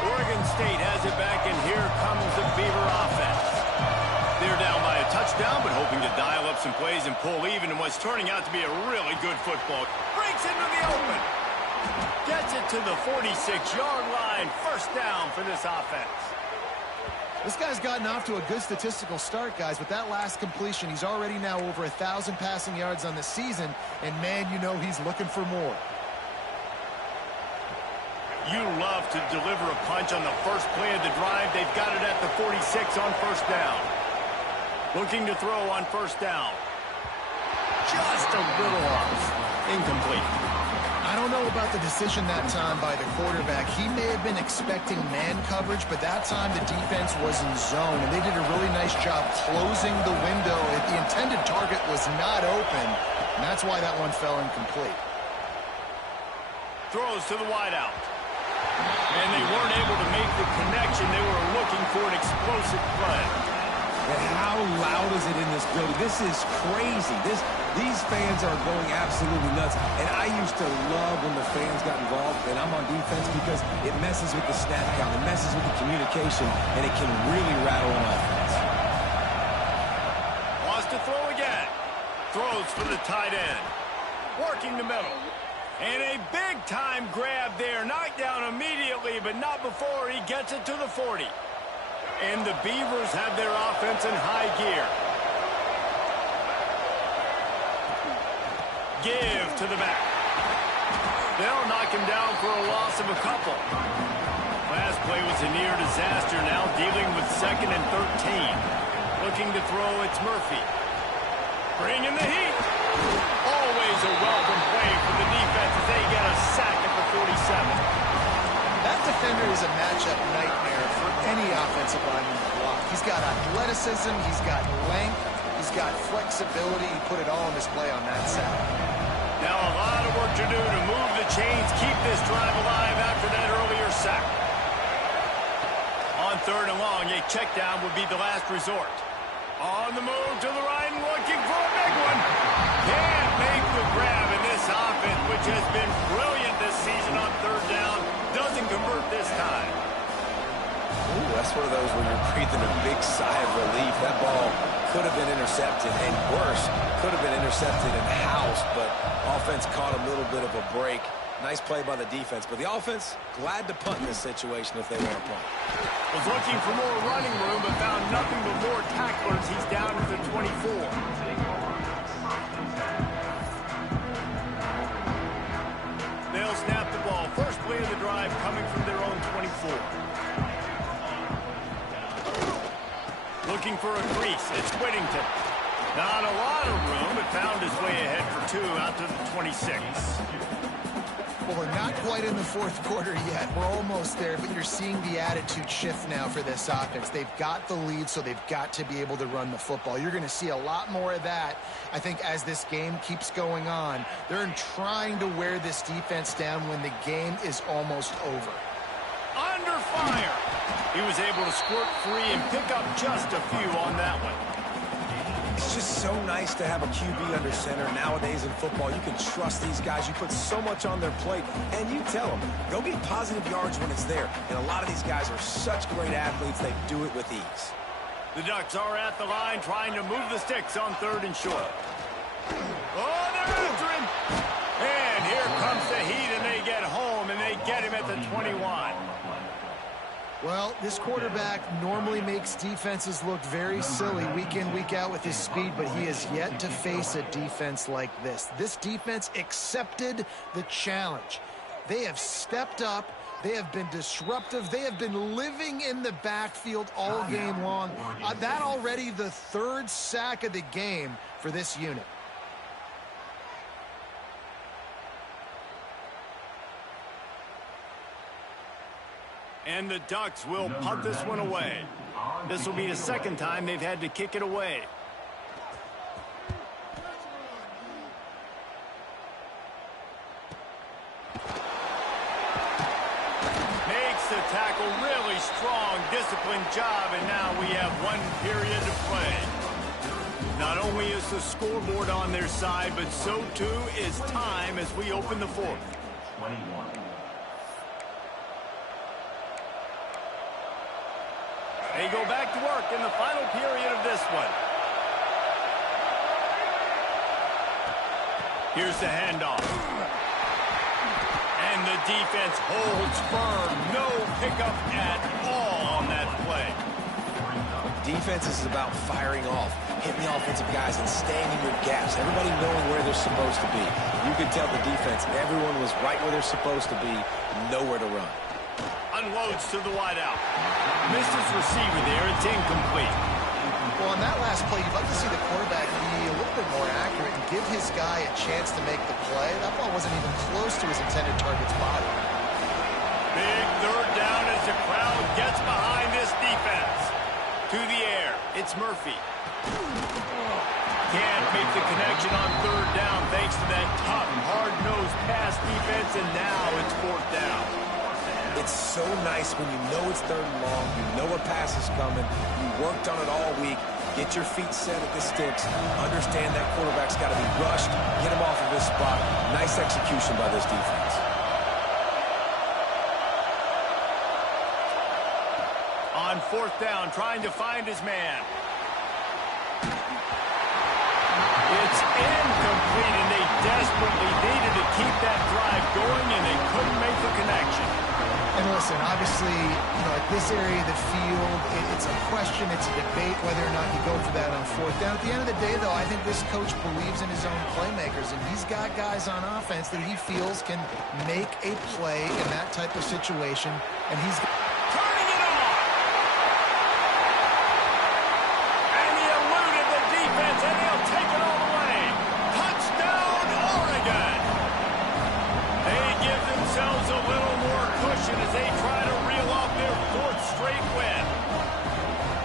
Oregon State has it back, and here comes the Beaver offense. They're down by a touchdown, but hoping to dial up some plays and pull even in what's turning out to be a really good football. Breaks into the open. Gets it to the 46-yard line. 1st down for this offense. This guy's gotten off to a good statistical start, guys. With that last completion, he's already now over 1,000 passing yards on the season, and man, you know he's looking for more. You love to deliver a punch on the first play of the drive. They've got it at the 46 on 1st down. Looking to throw on 1st down. Just a little off. Incomplete. I don't know about the decision that time by the quarterback. He may have been expecting man coverage, but that time the defense was in zone, and they did a really nice job closing the window. The intended target was not open, and that's why that one fell incomplete. Throws to the wideout. And they weren't able to make the connection. They were looking for an explosive play. And how loud is it in this building? This is crazy. These fans are going absolutely nuts. And I used to love when the fans got involved, and I'm on defense, because it messes with the snap count. It messes with the communication, and it can really rattle an offense. Wants to throw again. Throws for the tight end. Working the middle. And a big-time grab there. Knocked down immediately, but not before he gets it to the 40. And the Beavers have their offense in high gear. Give to the back. They'll knock him down for a loss of a couple. Last play was a near disaster. Now dealing with 2nd and 13. Looking to throw, it's Murphy. Bringing the heat. Always a welcome play for the defense as they get a sack at the 47. That defender is a matchup nightmare for any offensive lineman to block. He's got athleticism, he's got length, he's got flexibility. He put it all on display on that sack. Now a lot of work to do to move the chains, keep this drive alive after that earlier sack. On 3rd and long, a check down would be the last resort. On the move to the right and looking for a big one. Can't make the grab in this offense, which has been brilliant this season on 3rd down. Doesn't convert this time. Ooh, that's one of those where you're breathing a big sigh of relief. That ball could have been intercepted, and worse, could have been intercepted and housed, but offense caught a little bit of a break. Nice play by the defense, but the offense glad to punt in this situation if they want to punt. Was looking for more running room, but found nothing but more tacklers. He's down at the 24. They'll snap the ball. First play of the drive coming from their own 24. Looking for a crease. It's Whittington. Not a lot of room, but found his way ahead for 2 out to the 26. Well, we're not quite in the 4th quarter yet. We're almost there, but you're seeing the attitude shift now for this offense. They've got the lead, so they've got to be able to run the football. You're going to see a lot more of that, I think, as this game keeps going on. They're trying to wear this defense down when the game is almost over. Under fire. He was able to squirt free and pick up just a few on that one. It's just so nice to have a QB under center. Nowadays in football, you can trust these guys. You put so much on their plate, and you tell them, go get positive yards when it's there. And a lot of these guys are such great athletes, they do it with ease. The Ducks are at the line trying to move the sticks on 3rd and short. Oh, they're after him. And here comes the heat, and they get home, and they get him at the 21. Well, this quarterback normally makes defenses look very silly week in, week out with his speed, but he has yet to face a defense like this. This defense accepted the challenge. They have stepped up. They have been disruptive. They have been living in the backfield all game long. That already the 3rd sack of the game for this unit. And the Ducks will punt this one away. This will be the 2nd time they've had to kick it away. Makes the tackle, really strong, disciplined job, and now we have 1 period to play. Not only is the scoreboard on their side, but so too is time as we open the 4th. 21. They go back to work in the final period of this one. Here's the handoff. And the defense holds firm. No pickup at all on that play. Defense is about firing off, hitting the offensive guys, and staying in your gaps. Everybody knowing where they're supposed to be. You can tell the defense, everyone was right where they're supposed to be, nowhere to run. Unloads to the wideout. Missed his receiver there. It's incomplete. Well, on that last play, you'd like to see the quarterback be a little bit more accurate and give his guy a chance to make the play. That ball wasn't even close to his intended target's body. Big third down as the crowd gets behind this defense. To the air, it's Murphy. Can't make the connection on third down thanks to that tough, hard-nosed pass defense, and now it's fourth down. It's so nice when you know it's third and long, you know a pass is coming, you worked on it all week, get your feet set at the sticks, understand that quarterback's got to be rushed, get him off of his spot. Nice execution by this defense. On fourth down, trying to find his man. It's incomplete, and they desperately needed to keep that drive going, and they couldn't make the connection. And listen, obviously, at this area of the field, it's a question, it's a debate whether or not you go for that on fourth down. At the end of the day, though, I think this coach believes in his own playmakers, and he's got guys on offense that he feels can make a play in that type of situation, and he's Turning it on! And he eluded the defense, and he'll take it all the way. Touchdown, Oregon! They give themselves a little more cushion as they try to reel off their fourth straight win.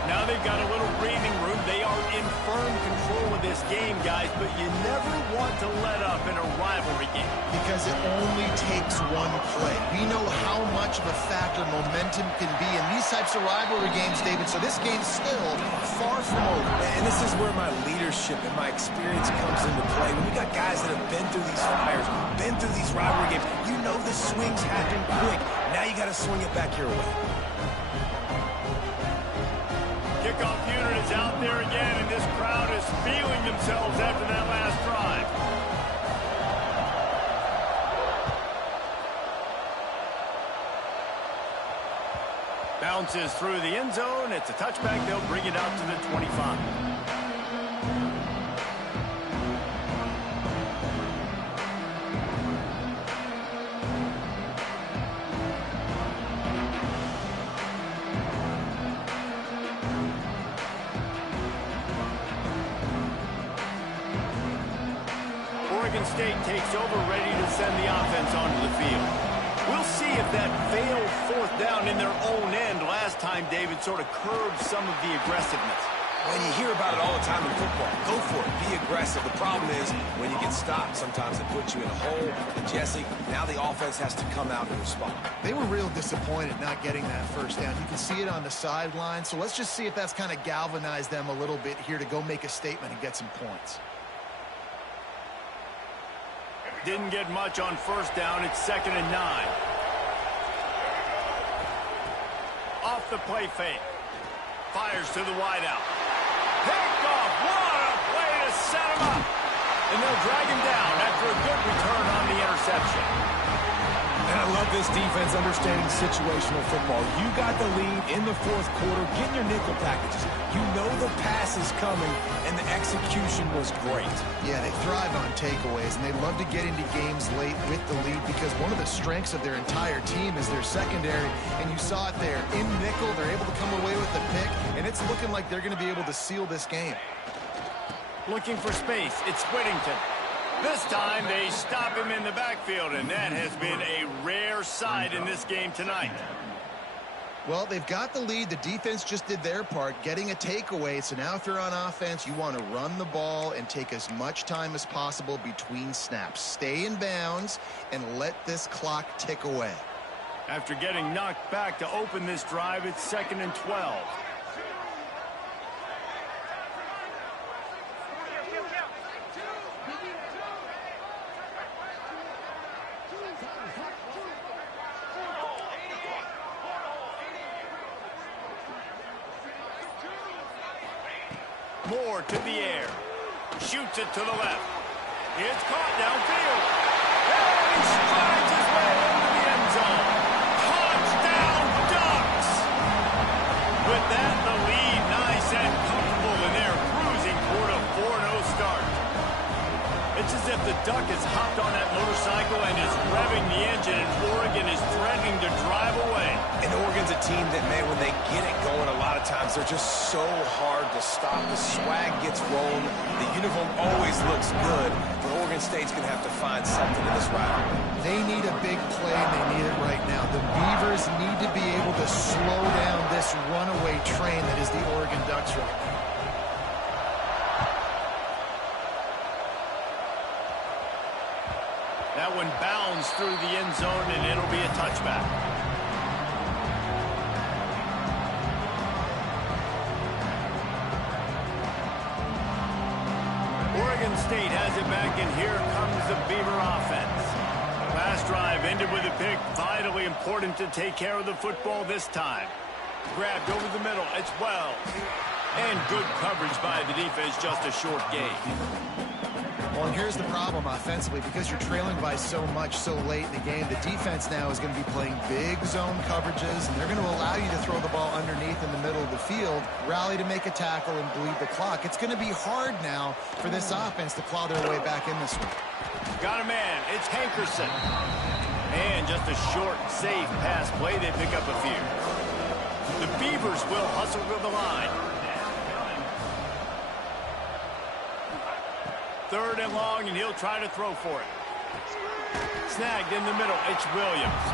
Now they've got a little breathing room. They are in firm control of this game, guys, but you never want to let up in a rivalry game. because it only takes one play. We know how much of a factor momentum can be in these types of rivalry games, David, so this game's still far from over. And this is where my leadership and my experience comes into play. When you got guys that have been through these fires, been through these rivalry games, you know the swings happen quick. Now you got to swing it back your way. Kickoff unit is out there again, and this crowd is feeling themselves after that last drive. Bounces through the end zone. It's a touchback. They'll bring it out to the 25. Oregon State takes over, ready to send the offense onto the field. We'll see if that failed fourth down in their own end last time, David, sort of curbed some of the aggressiveness. When you hear about it all the time in football, go for it, be aggressive. The problem is when you get stopped, sometimes it puts you in a hole. And Jesse, now the offense has to come out and respond. They were real disappointed not getting that first down. You can see it on the sideline, so let's just see if that's kind of galvanized them a little bit here to go make a statement and get some points. Didn't get much on first down. It's 2nd and 9. Off the play fake. Fires to the wideout. Picked off. What a play to set him up. And they'll drag him down after a good return on the interception. And I love this defense understanding situational football. You got the lead in the fourth quarter, getting your nickel packages. You know the pass is coming, and the execution was great. Yeah, they thrive on takeaways, and they love to get into games late with the lead because one of the strengths of their entire team is their secondary, and you saw it there. In nickel, they're able to come away with the pick, and it's looking like they're going to be able to seal this game. Looking for space. It's Whittington. This time they stop him in the backfield, and that has been a rare sight in this game tonight. Well, they've got the lead. The defense just did their part, getting a takeaway. So now if you're on offense, you want to run the ball and take as much time as possible between snaps. Stay in bounds and let this clock tick away. After getting knocked back to open this drive, it's 2nd and 12. Moore to the air. Shoots it to the left. It's caught downfield. And he strides his way into the end zone. Touchdown, Ducks! With that, the lead nice and comfortable, and they're cruising toward a 4-0 start. It's as if the Duck has hopped on that motorcycle and is revving the engine, and Oregon is threatening to drive away. And Oregon's a team that, man, when they get it going, a lot of times they're just so hard to stop. The swag gets rolling. The uniform always looks good. But Oregon State's going to have to find something in this rivalry. They need a big play, and they need it right now. The Beavers need to be able to slow down this runaway train that is the Oregon Ducks right now. That one bounds through the end zone, and it'll be a touchback. Oregon State has it back, and here comes the Beaver offense. Last drive ended with a pick. Vitally important to take care of the football this time. Grabbed over the middle. It's Wells. And good coverage by the defense, just a short gain. Well, and here's the problem offensively. Because you're trailing by so much so late in the game, the defense now is going to be playing big zone coverages, and they're going to allow you to throw the ball underneath in the middle of the field, rally to make a tackle, and bleed the clock. It's going to be hard now for this offense to claw their way back in this one. Got a man. It's Hankerson. And just a short, safe pass play. They pick up a few. The Beavers will hustle to the line. Third and long, and he'll try to throw for it. Snagged in the middle. It's Williams.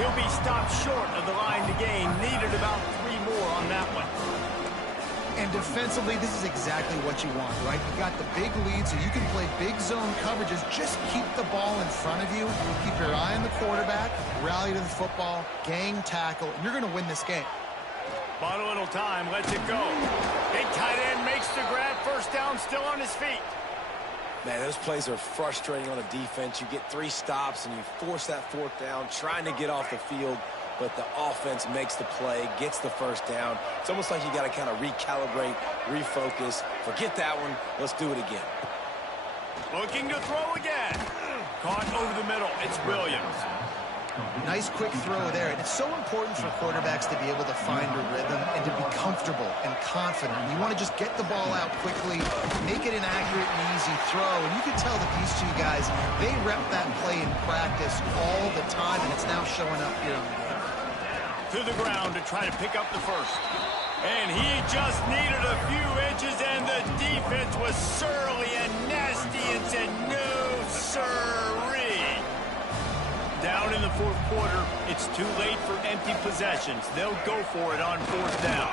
He'll be stopped short of the line to gain. Needed about 3 more on that one. And defensively, this is exactly what you want, right? You got the big lead, so you can play big zone coverages. Just keep the ball in front of you. Keep your eye on the quarterback. Rally to the football. Gang tackle. And you're going to win this game. Bought a little time. Lets it go. Big tight end makes the grab. First down, still on his feet. Man, those plays are frustrating on a defense. You get 3 stops, and you force that 4th down, trying to get off the field, but the offense makes the play, gets the first down. It's almost like you got to kind of recalibrate, refocus. Forget that one. Let's do it again. Looking to throw again. Caught over the middle. It's Williams. Nice quick throw there. And it's so important for quarterbacks to be able to find a rhythm and to be comfortable and confident. You want to just get the ball out quickly, make it an accurate and easy throw. And you can tell that these two guys, they rep that play in practice all the time, and it's now showing up here in the game. To the ground to try to pick up the first. And he just needed a few inches, and the defense was surly and nasty and said, no, sirree. Down in the 4th quarter, it's too late for empty possessions. They'll go for it on 4th down.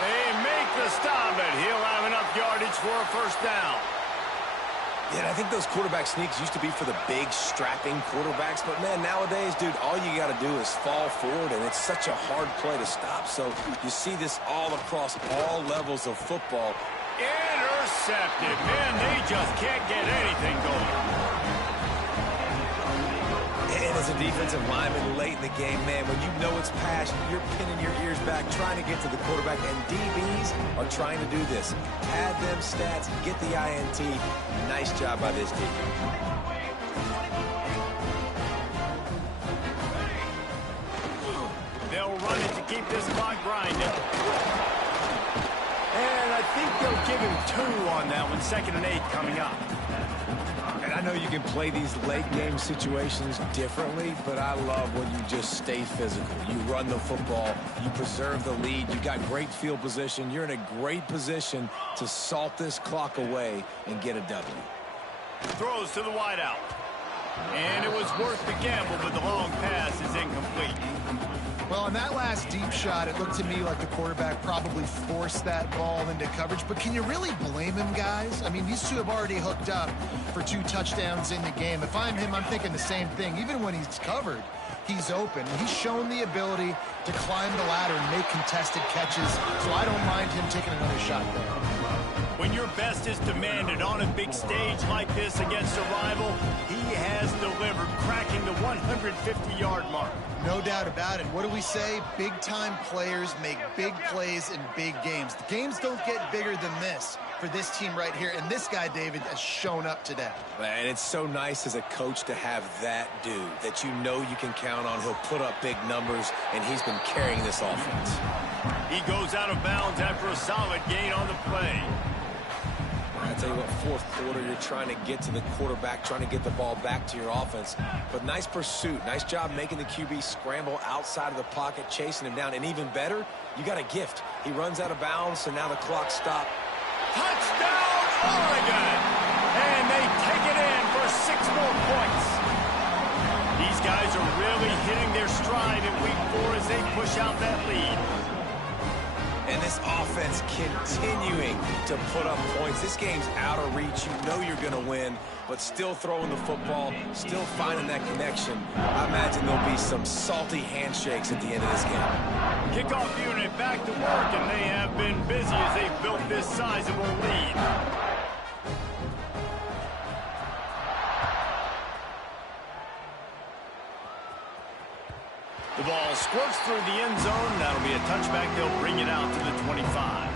They make the stop, and he'll have enough yardage for a first down. Yeah, I think those quarterback sneaks used to be for the big, strapping quarterbacks. But, man, nowadays, dude, all you got to do is fall forward, and it's such a hard play to stop. So you see this all across all levels of football. Intercepted. Man, they just can't get anything going. And as a defensive lineman late in the game, man, when you know it's passion, you're pinning your ears back, trying to get to the quarterback, and DBs are trying to do this. Pad them stats, get the INT. Nice job by this team. They'll run it to keep this clock grinding. And I think they'll give him 2 on that one. 2nd and 8 coming up. And I know you can play these late-game situations differently, but I love when you just stay physical. You run the football, you preserve the lead, you got great field position, you're in a great position to salt this clock away and get a W. Throws to the wideout. And it was worth the gamble, but the long pass is incomplete. Well, on that last deep shot, it looked to me like the quarterback probably forced that ball into coverage. But can you really blame him, guys? I mean, these two have already hooked up for 2 touchdowns in the game. If I'm him, I'm thinking the same thing. Even when he's covered, he's open. He's shown the ability to climb the ladder and make contested catches, so I don't mind him taking another shot there. When your best is demanded on a big stage like this against a rival, he has delivered, cracking the 150-yard mark. No doubt about it. What do we say? Big-time players make big plays in big games. The games don't get bigger than this for this team right here, and this guy, David, has shown up today. And it's so nice as a coach to have that dude that you know you can count on. He'll put up big numbers, and he's been carrying this offense. He goes out of bounds after a solid gain on the play. I tell you what, fourth quarter, you're trying to get to the quarterback, trying to get the ball back to your offense. But nice pursuit. Nice job making the QB scramble outside of the pocket, chasing him down. And even better, you got a gift. He runs out of bounds, and now the clock stopped. Touchdown, Oregon! And they take it in for 6 more points. These guys are really hitting their stride in week 4 as they push out that lead. And this offense continuing to put up points. This game's out of reach. You know you're going to win, but still throwing the football, still finding that connection. I imagine there'll be some salty handshakes at the end of this game. Kickoff unit back to work, and they have been busy as they've built this sizable lead. The ball squirts through the end zone. That'll be a touchback. They'll bring it out to the 25.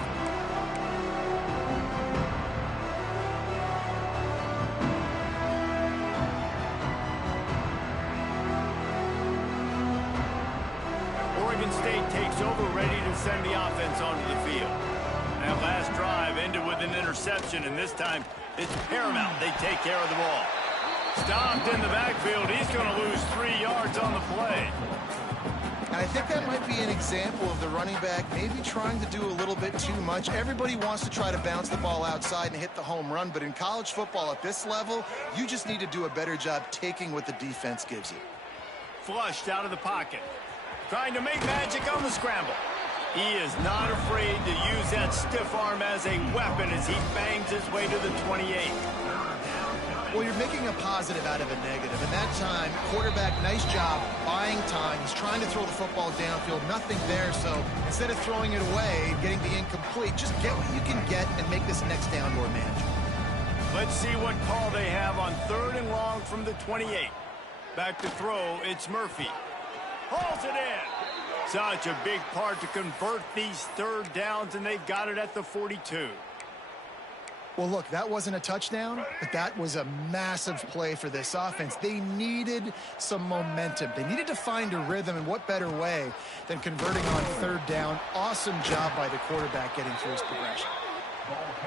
Oregon State takes over, ready to send the offense onto the field. That last drive ended with an interception, and this time it's paramount they take care of the ball. Stopped in the backfield. He's going to lose 3 yards on the play. And I think that might be an example of the running back maybe trying to do a little bit too much. Everybody wants to try to bounce the ball outside and hit the home run, but in college football at this level, you just need to do a better job taking what the defense gives you. Flushed out of the pocket. Trying to make magic on the scramble. He is not afraid to use that stiff arm as a weapon as he bangs his way to the 28. Well, you're making a positive out of a negative. And that time, quarterback, nice job, buying time. He's trying to throw the football downfield. Nothing there, so instead of throwing it away, getting the incomplete, just get what you can get and make this next down more manageable. Let's see what call they have on 3rd and long from the 28. Back to throw, it's Murphy. Hauls it in. Such a big part to convert these 3rd downs, and they've got it at the 42. Well, look, that wasn't a touchdown, but that was a massive play for this offense. They needed some momentum. They needed to find a rhythm, and what better way than converting on 3rd down. Awesome job by the quarterback getting through his progression.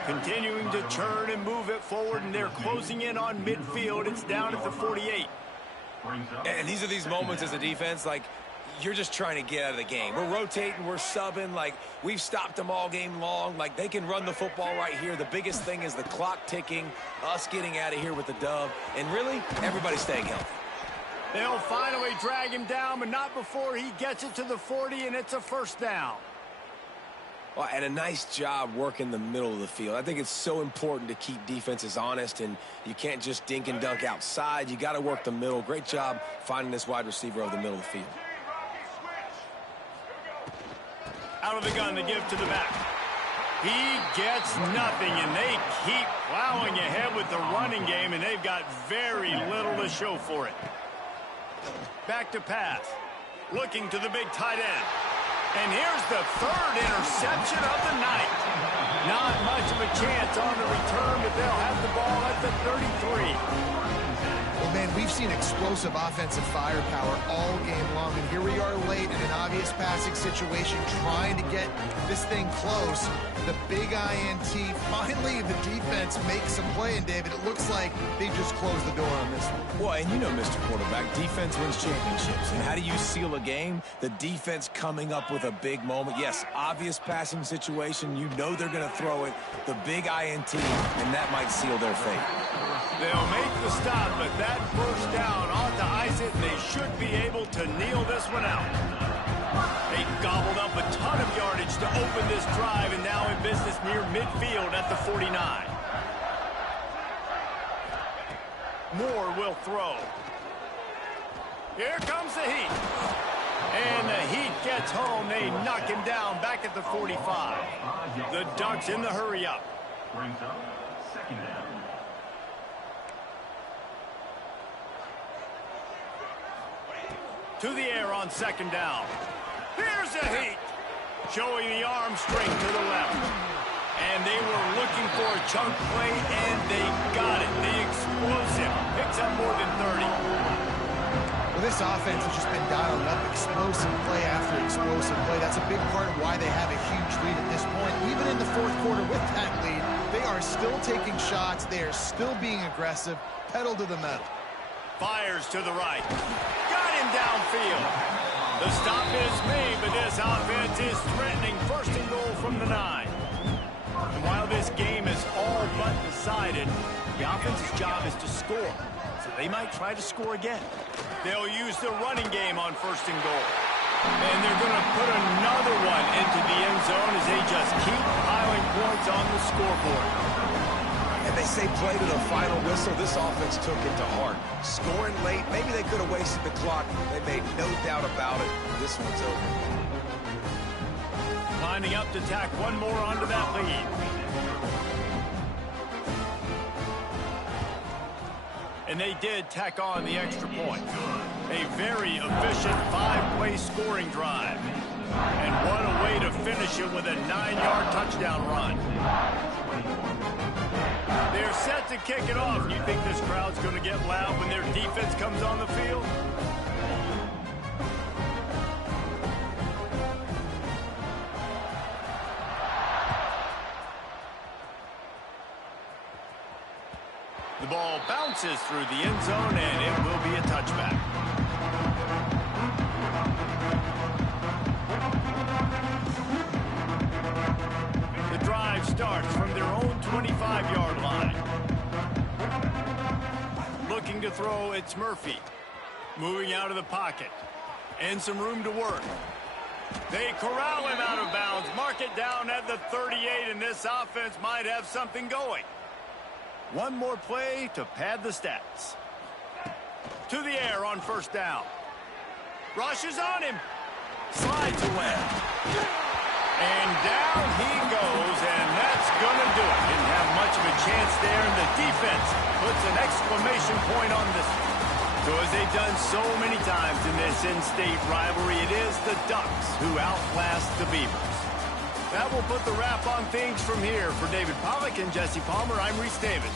Continuing to turn and move it forward, and they're closing in on midfield. It's down at the 48. And these are these moments as a defense, like, you're just trying to get out of the game. We're rotating, we're subbing, like we've stopped them all game long. Like they can run the football right here. The biggest thing is the clock ticking, us getting out of here with the dub, and really, everybody staying healthy. They'll finally drag him down, but not before he gets it to the 40, and it's a 1st down. Well, and a nice job working the middle of the field. I think it's so important to keep defenses honest, and you can't just dink and dunk outside. You got to work the middle. Great job finding this wide receiver over the middle of the field. Out of the gun to give to the back. He gets nothing, and they keep plowing ahead with the running game, and they've got very little to show for it. Back to pass. Looking to the big tight end. And here's the 3rd interception of the night. Not much of a chance on the return, but they'll have the ball at the 33. Well, man, we've seen explosive offensive firepower all game long, and here we are late in an obvious passing situation trying to get this thing close. The big INT, finally the defense makes some play, and David, it looks like they just closed the door on this one. Well, and you know, Mr. Quarterback, defense wins championships. And how do you seal a game? The defense coming up with a big moment. Yes, obvious passing situation. You know they're going to throw it. The big INT, and that might seal their fate. They'll make the stop, but that 1st down ought to ice it, and they should be able to kneel this one out. They gobbled up a ton of yardage to open this drive, and now in business near midfield at the 49. Moore will throw. Here comes the heat. And the heat gets home. They knock him down back at the 45. The Ducks in the hurry up. Brings up 2nd down. To the air on 2nd down. Here's the heat. Showing the arm strength to the left. And they were looking for a chunk play, and they got it. The explosive picks up more than 30. Well, this offense has just been dialed up, explosive play after explosive play. That's a big part of why they have a huge lead at this point. Even in the fourth quarter with that lead, they are still taking shots. They are still being aggressive. Pedal to the metal. Fires to the right. Got him downfield. The stop is made, but this offense is threatening first and goal from the 9. And while this game is all but decided, the offense's job is to score. So they might try to score again. They'll use the running game on first and goal. And they're going to put another one into the end zone as they just keep piling points on the scoreboard. And they say play to the final whistle. This offense took it to heart. Scoring late, maybe they could have wasted the clock. They made no doubt about it. This one's over. Lining up to tack one more onto that lead. And they did tack on the extra point. A very efficient 5-play scoring drive. And what a way to finish it with a 9-yard touchdown run. They're set to kick it off. You think this crowd's going to get loud when their defense comes on the field? The ball bounces through the end zone, and it will be a touchback. The drive starts from their own 25-yard line. Looking to throw, it's Murphy. Moving out of the pocket. And some room to work. They corral him out of bounds. Mark it down at the 38, and this offense might have something going. One more play to pad the stats. To the air on first down. Rush is on him. Slides away. And down he goes, and that's going to do it. Didn't have much of a chance there, and the defense puts an exclamation point on this one. So as they've done so many times in this in-state rivalry, it is the Ducks who outlast the Beavers. That will put the wrap on things from here. For David Pollack and Jesse Palmer, I'm Reese Davis.